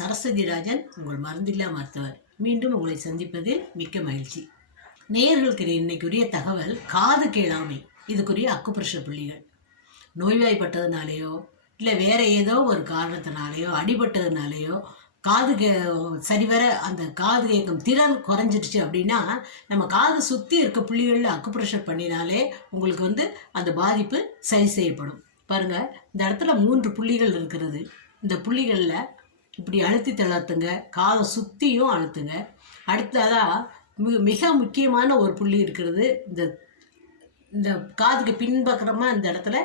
சரஸ்வதி ராஜன், உங்கள் மருந்தில்லா மருத்துவர். மீண்டும் உங்களை சந்திப்பதில் மிக்க மகிழ்ச்சி. நேயர்களுக்கு இன்னைக்குரிய தகவல் காது கேளாமை. இதுக்குரிய அக்குப்ரெஷர் புள்ளிகள். நோய்வாய்ப்பட்டதுனாலேயோ இல்லை வேற ஏதோ ஒரு காரணத்தினாலேயோ அடிபட்டதுனாலேயோ காது சரிவர அந்த காது கேட்கும் திறன் குறைஞ்சிடுச்சு அப்படின்னா நம்ம காது சுற்றி இருக்க புள்ளிகளில் அக்குப்ரெஷர் பண்ணினாலே உங்களுக்கு அந்த பாதிப்பு சரி செய்யப்படும். பாருங்கள், இந்த இடத்துல 3 புள்ளிகள் இருக்கிறது. இந்த புள்ளிகளில் இப்படி அழுத்தி தளர்த்துங்க, காதை சுற்றியும் அழுத்துங்க. அடுத்ததாக மிக முக்கியமான ஒரு புள்ளி இருக்கிறது. இந்த காதுக்கு பின்பக்கமாக இந்த இடத்துல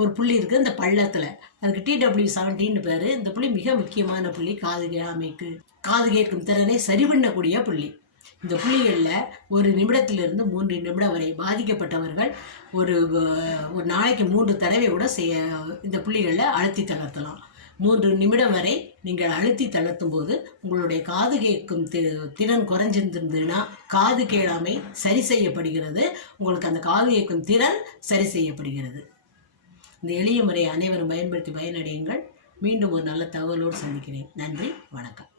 ஒரு புள்ளி இருக்குது, இந்த பள்ளத்தில். அதுக்கு TW17 பேர். இந்த புள்ளி மிக முக்கியமான புள்ளி. காது கேளாமைக்கு, காது கேட்கும் திறனை சரி பண்ணக்கூடிய புள்ளி. இந்த புள்ளிகளில் 1 நிமிடத்திலிருந்து 3 நிமிடம் வரை பாதிக்கப்பட்டவர்கள் ஒரு நாளைக்கு 3 தடவை கூட இந்த புள்ளிகளில் அழுத்தி தளர்த்தலாம். 3 நிமிடம் வரை நீங்கள் அழுத்தி தளர்த்தும் போது உங்களுடைய காது கேட்கும் திறன் குறைஞ்சிருந்ததுன்னா காது கேளாமை சரி செய்யப்படுகிறது. உங்களுக்கு அந்த காது கேட்கும் திறன் சரி செய்யப்படுகிறது. இந்த எளிய முறையை அனைவரும் பயன்படுத்தி பயனடையுங்கள். மீண்டும் ஒரு நல்ல தகவலோடு சந்திக்கிறேன். நன்றி, வணக்கம்.